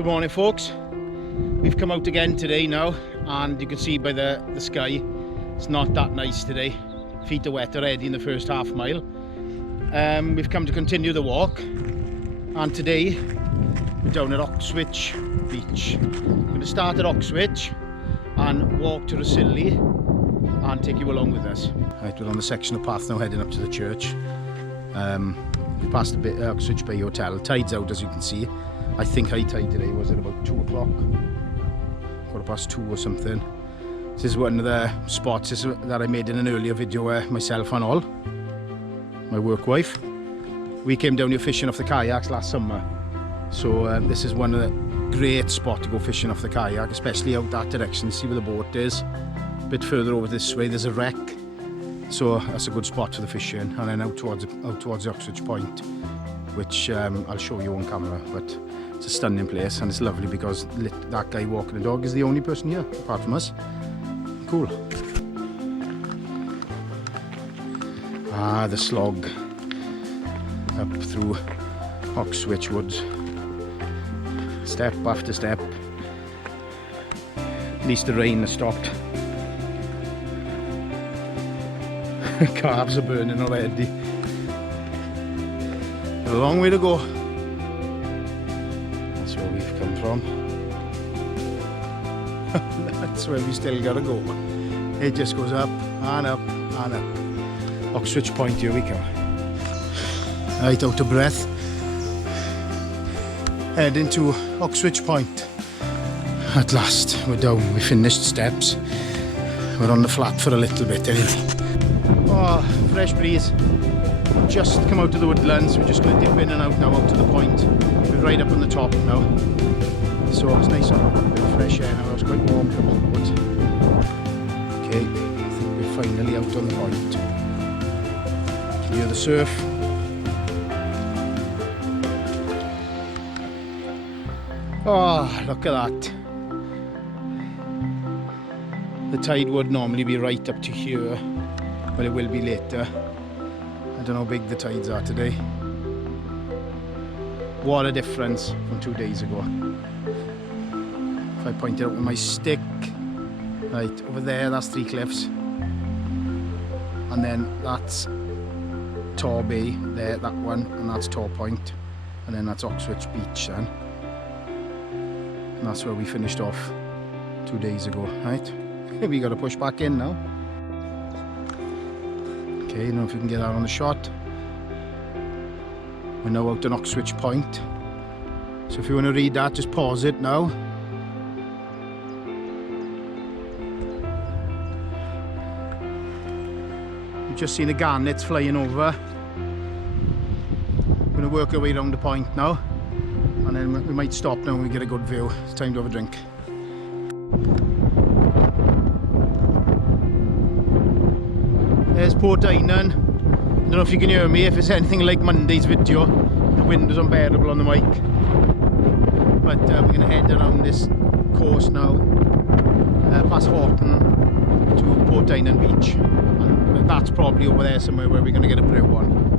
Good morning, folks. We've come out again today now, and you can see by the sky it's not that nice today. Feet are wet already in the first half mile. We've come to continue the walk, and today we're down at Oxwich Beach. We're going to start at Oxwich and walk to Rhossili and take you along with us. Right, we're on the section of path now heading up to the church. We passed a bit Oxwich Bay Hotel. Tide's out, as you can see. I think high tide today was at about 2 o'clock, 2:15 or something. This is one of the spots that I made in an earlier video where myself and all, my work wife, we came down here fishing off the kayaks last summer. So this is one of the great spots to go fishing off the kayak, especially out that direction. See where the boat is. A bit further over this way there's a wreck, so that's a good spot for the fishing. And then out towards the Oxwich Point, which I'll show you on camera. But it's a stunning place, and it's lovely because that guy walking the dog is the only person here apart from us. Cool. The slog up through Oxwich Woods, step after step. At least the rain has stopped. Calves are burning already. A long way to go. That's where we've come from. That's where we still gotta go. It just goes up and up and up. Oxwich Point, here we come. Right, out of breath. Heading to Oxwich Point. At last, we're down. We finished steps. We're on the flat for a little bit anyway. Oh, fresh breeze. Just come out of the woodlands. We're just going to dip in and out now, out to the point. We're right up on the top now. So it's nice on a bit of fresh air now. It's quite warm from the woods. Okay, I think we're finally out on the point. Can you hear the surf? Oh, look at that. The tide would normally be right up to here, but it will be later. I don't know how big the tides are today. What a difference from 2 days ago. If I point it out with my stick, right over there, that's Three Cliffs, and then that's Tor Bay there, that one, and that's Tor Point, and then that's Oxwich Beach then, and that's where we finished off 2 days ago. Right, we got to push back in now. Okay, I don't know if you can get that on the shot. We're now out on Oxwich Point. So if you want to read that, just pause it now. We've just seen the gannets flying over. We're going to work our way around the point now. And then we might stop now when we get a good view. It's time to have a drink. There's Port Eynon. I don't know if you can hear me, if it's anything like Monday's video. The wind is unbearable on the mic. But we're going to head around this coast now, past Horton to Port Eynon Beach. And that's probably over there somewhere where we're going to get a brew on.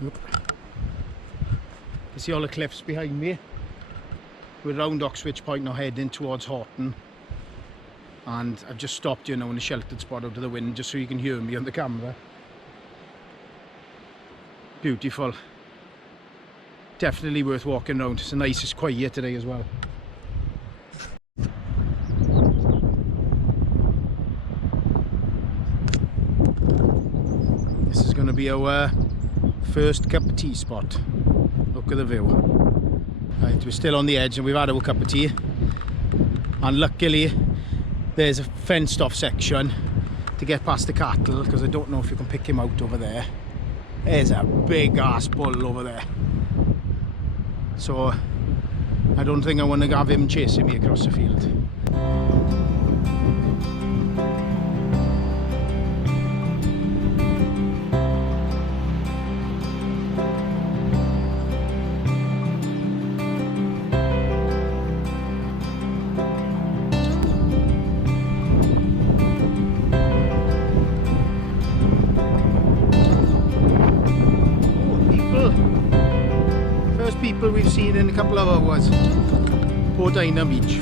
You see all the cliffs behind me. We're round Oxwich Point now, heading towards Horton. And I've just stopped, you know, in a sheltered spot out of the wind, just so you can hear me on the camera. Beautiful. Definitely worth walking around. It's nice, it's quiet today as well. This is going to be our first cup of tea spot. Look at the view. Right, we're still on the edge and we've had our cup of tea. And luckily, there's a fenced off section to get past the cattle, because I don't know if you can pick him out over there. There's a big ass bull over there. So I don't think I want to have him chasing me across the field. Oh, people. see it in a couple of hours. Port Eynon Beach.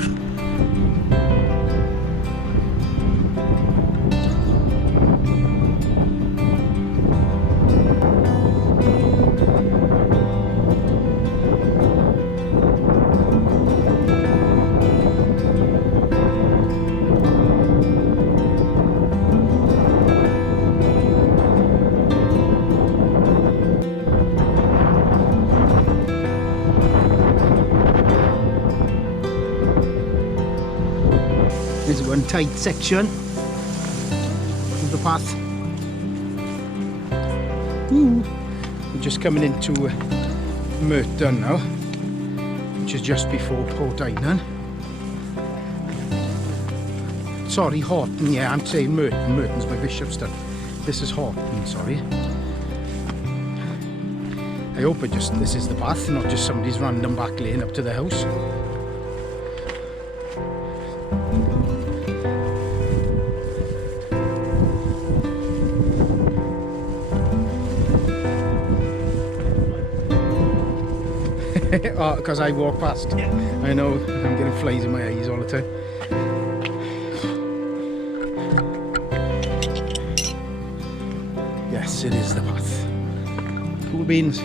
There's one tight section of the path. Ooh. We're just coming into Merton now, which is just before Port Eynon. Sorry, Horton, yeah, I'm saying Merton. Merton's my Bishopston. This is Horton, sorry. I hope this is the path, not just somebody's random back lane up to the house. Oh, because I walk past. Yeah. I know, I'm getting flies in my eyes all the time. Yes, it is the path. Cool beans.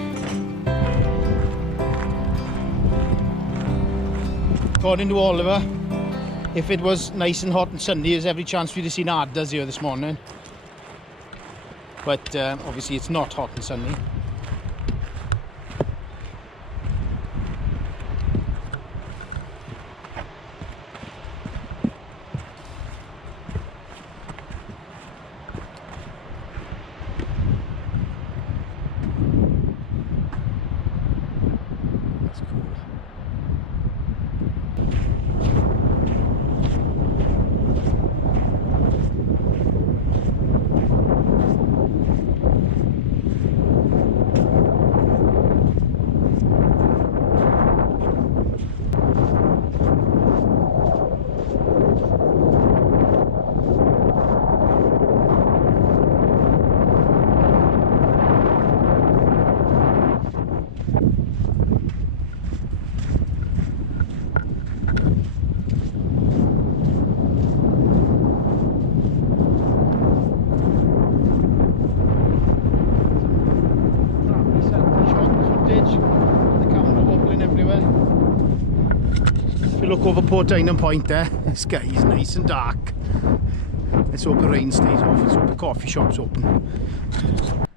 According to Oliver, if it was nice and hot and sunny, there's every chance we'd have seen Arders here this morning. But obviously it's not hot and sunny. Look over Port Eynon Point there. The sky is nice and dark. Let's hope the rain stays off. Let's hope the coffee shop's open.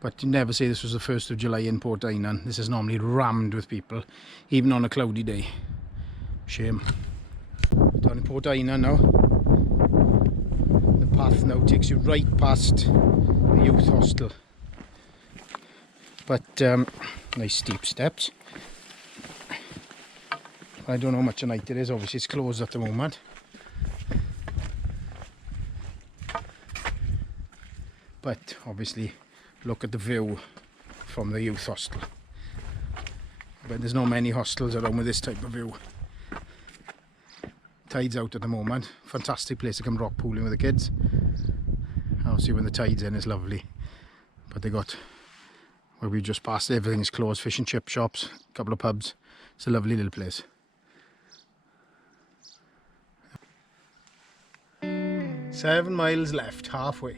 But you never say this was the 1st of July in Port Eynon. This is normally rammed with people, even on a cloudy day. Shame. Down in Port Eynon now. The path now takes you right past the youth hostel. But nice steep steps. I don't know how much a night it is, obviously it's closed at the moment. But obviously look at the view from the youth hostel. But there's not many hostels around with this type of view. Tide's out at the moment, fantastic place to come rock pooling with the kids. Obviously when the tide's in it's lovely. But they got, where we just passed, everything's closed, fish and chip shops, a couple of pubs. It's a lovely little place. Seven miles left, halfway.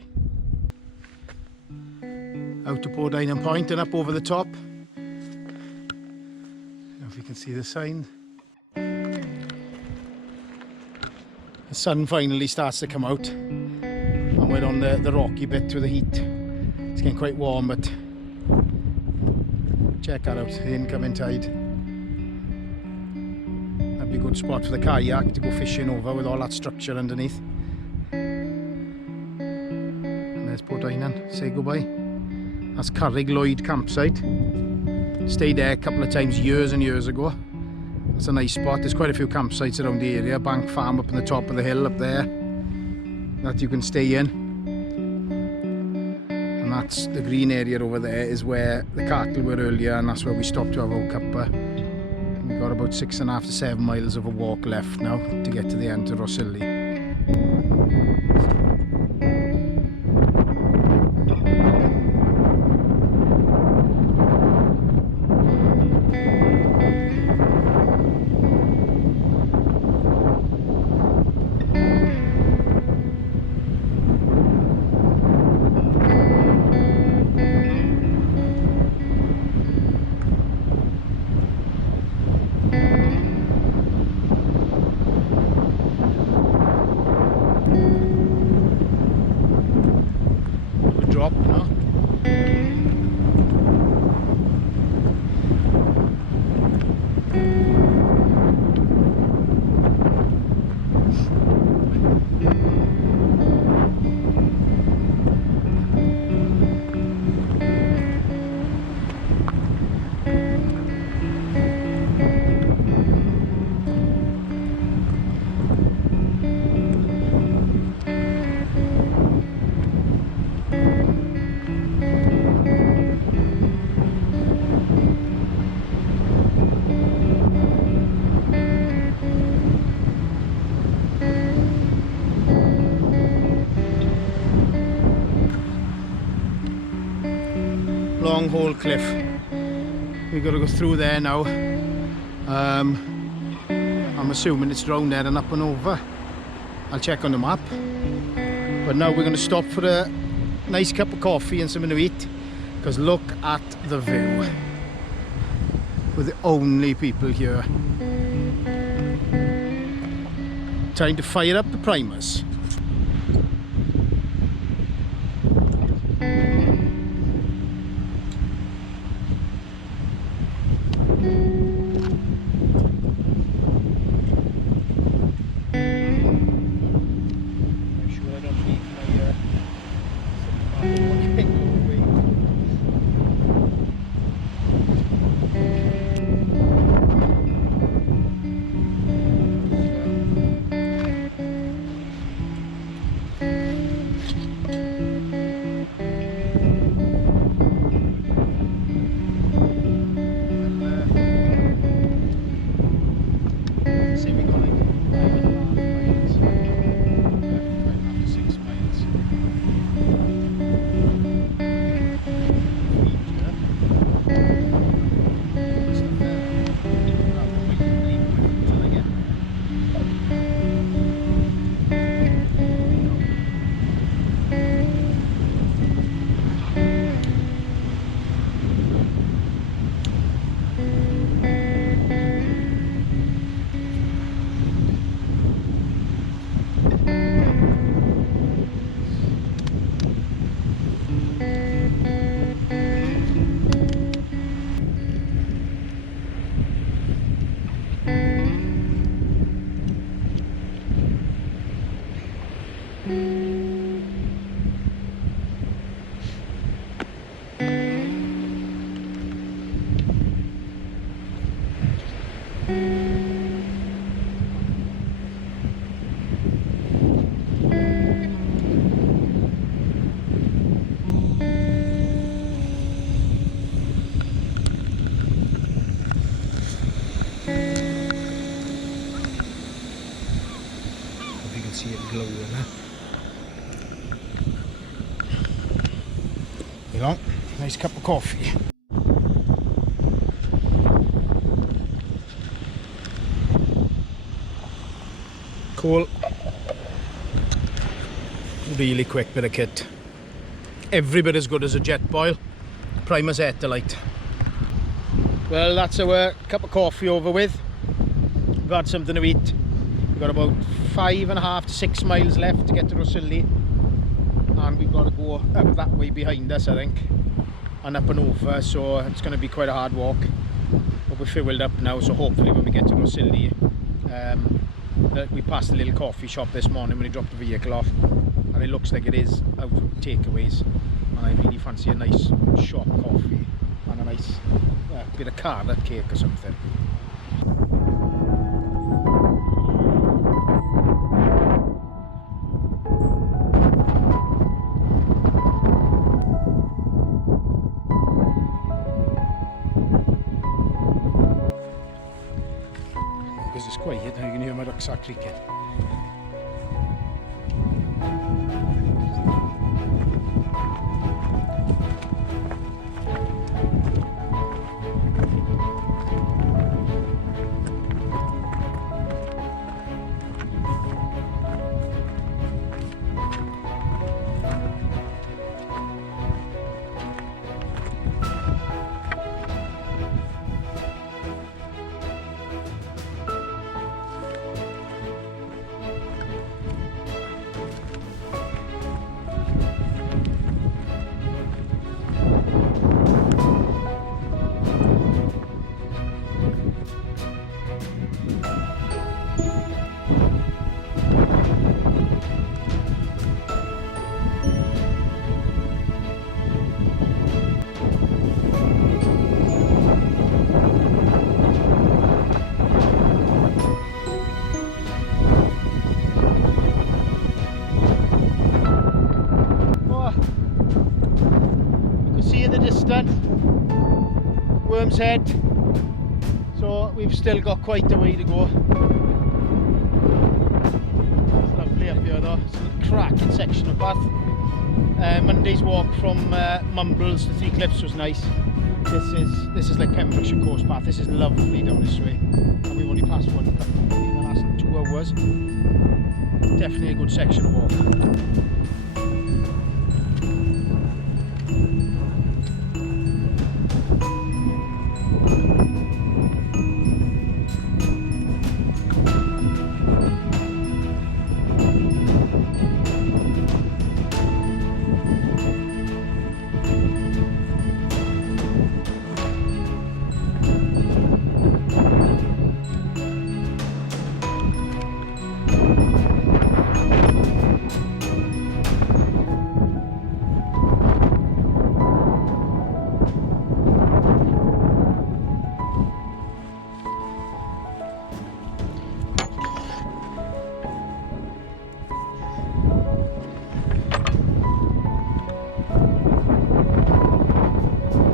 Out to Port Eynon Point and up over the top. I don't know if you can see the sign. The sun finally starts to come out. And we're on the rocky bit with the heat. It's getting quite warm, but check that out, the incoming tide. That'd be a good spot for the kayak to go fishing over with all that structure underneath. There's Port Eynon, say goodbye. That's Carrig Lloyd campsite. Stayed there a couple of times years and years ago. It's a nice spot. There's quite a few campsites around the area. Bank Farm up in the top of the hill up there that you can stay in. And that's the green area over there is where the cattle were earlier, and that's where we stopped to have our cuppa. We've got about 6.5 to 7 miles of a walk left now to get to the end to Rhossili. long hole cliff. We've got to go through there now. I'm assuming it's round there and up and over. I'll check on the map. But now we're going to stop for a nice cup of coffee and something to eat, because look at the view. We're the only people here. Time to fire up the primers. See it glowing there. There you go. Nice cup of coffee. Cool. Really quick bit of kit. Every bit as good as a jet boil. Primer's Ethelite. Well, that's our cup of coffee over with. We've had something to eat. We've got about 5.5 to 6 miles left to get to Rhossili, and we've got to go up that way behind us, I think, and up and over, so it's going to be quite a hard walk. But we're fueled up now, so hopefully when we get to Rhossili, we passed a little coffee shop this morning when we dropped the vehicle off, and it looks like it is out of takeaways, and I really fancy a nice shop coffee and a nice bit of carrot cake or something. Because it's quiet now, you can hear my rucksack creaking. Worm's Head, so we've still got quite a way to go. It's lovely up here though. It's a cracking section of path. Monday's walk from Mumbles to Three Cliffs was nice. This is like Pembrokeshire coast path. This is lovely down this way. And we've only passed one couple in the last 2 hours. Definitely a good section of walk.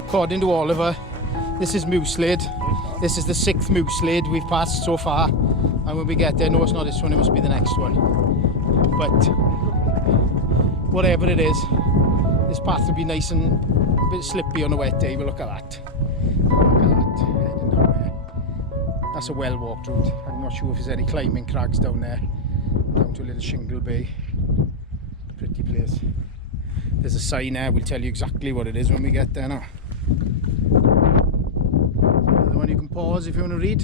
According to Oliver, this is Mooselade. This is the 6th Mooselade we've passed so far. And when we get there, no, it's not this one, it must be the next one. But whatever it is, this path will be nice and a bit slippy on a wet day, but look at that. Look at that, heading down there. That's a well-walked route. I'm not sure if there's any climbing crags down there. Down to a little shingle bay. Pretty place. There's a sign there, we'll tell you exactly what it is when we get there now. The one you can pause if you want to read.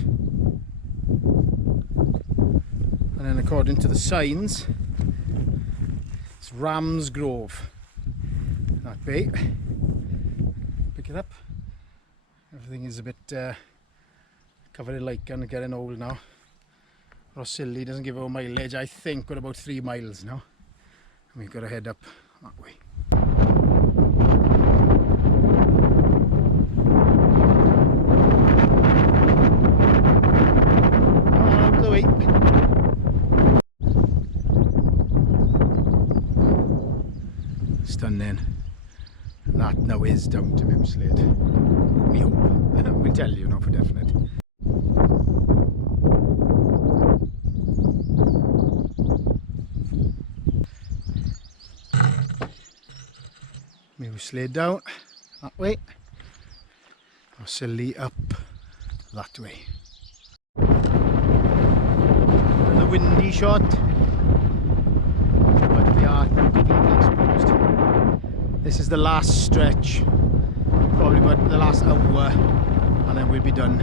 And then according to the signs, it's Ramsgrove. That bay. Pick it up. Everything is a bit covered in light gun and getting old now. Rhossili doesn't give our mileage. I think we're about 3 miles now. And we've got to head up that way. Stunning. That now is down to Mooselade. We hope. We'll tell you now for definite. Mooselade down that way. Rhossili up that way. Another windy shot. But we are completely exposed. This is the last stretch, probably about the last hour, and then we'll be done.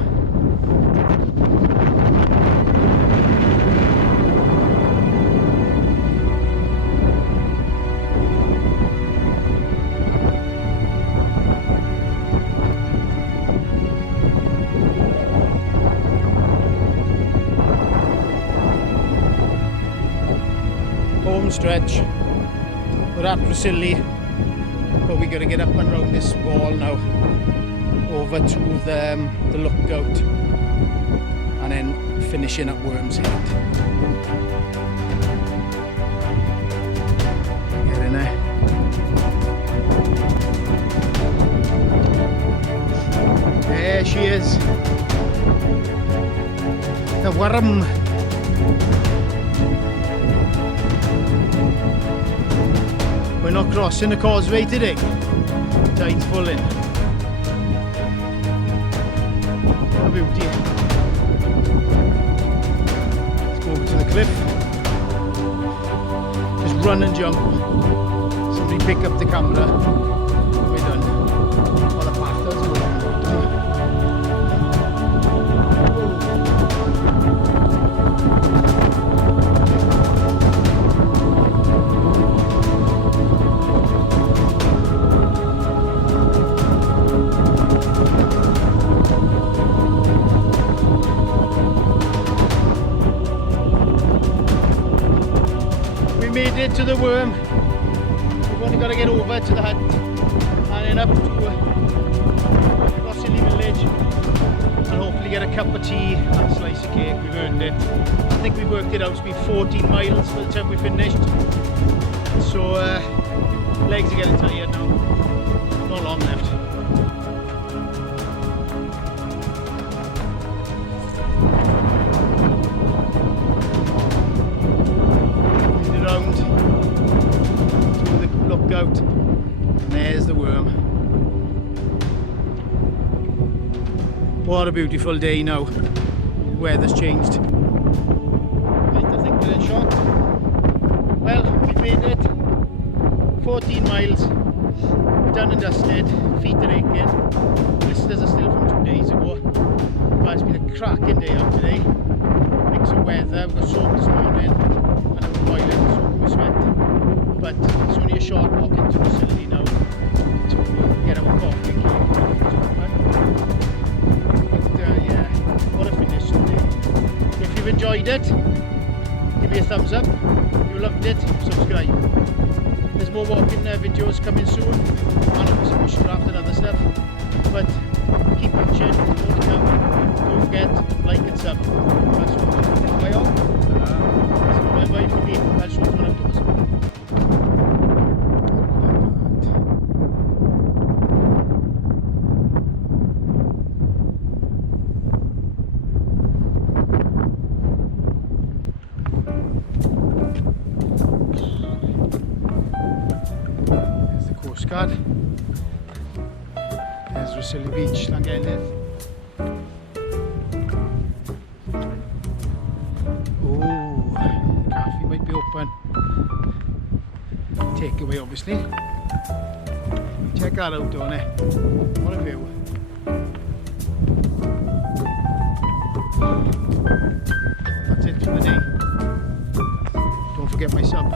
Home stretch. We're at Rhossili. But we got to get up and round this wall now, over to the lookout, and then finishing at Worm's Head. Get in there. There she is. The worm. We're not crossing the causeway today. Tide's full in. What a beauty. Let's go over to the cliff. Just run and jump. Somebody pick up the camera. We're done. Well, the path does go down. Made it to the worm. We've only got to get over to the hut and then up to Rhossili village and hopefully get a cup of tea and a slice of cake. We've earned it. I think we worked it out to be 14 miles by the time we finished. So legs are getting tired now. Not long left. Around What a beautiful day now. Weather's changed. Right, I think we're in shot. Well, we made it. 14 miles. Done and dusted. Feet are aching. Blisters are still from 2 days ago. But it's been a cracking day out today. Mix of weather. We've got soaked this morning. And I'm boiling, soaking with sweat. But it's only a short walk into Rhossili now to get our coffee and cake. Yeah, what a finish today. If you've enjoyed it, give me a thumbs up. If you loved it, subscribe. There's more walking videos coming soon, and obviously bushcraft and other stuff. But keep watching, more to come. Don't forget, like and sub. That's what bye all. Bye bye for me. That's what I'm outdoors. Coastguard. There's Rhossili Beach, Eynon. Oh, cafe might be open. Takeaway, obviously. Check that out, don't it? What a view. That's it for the day. Don't forget my sub.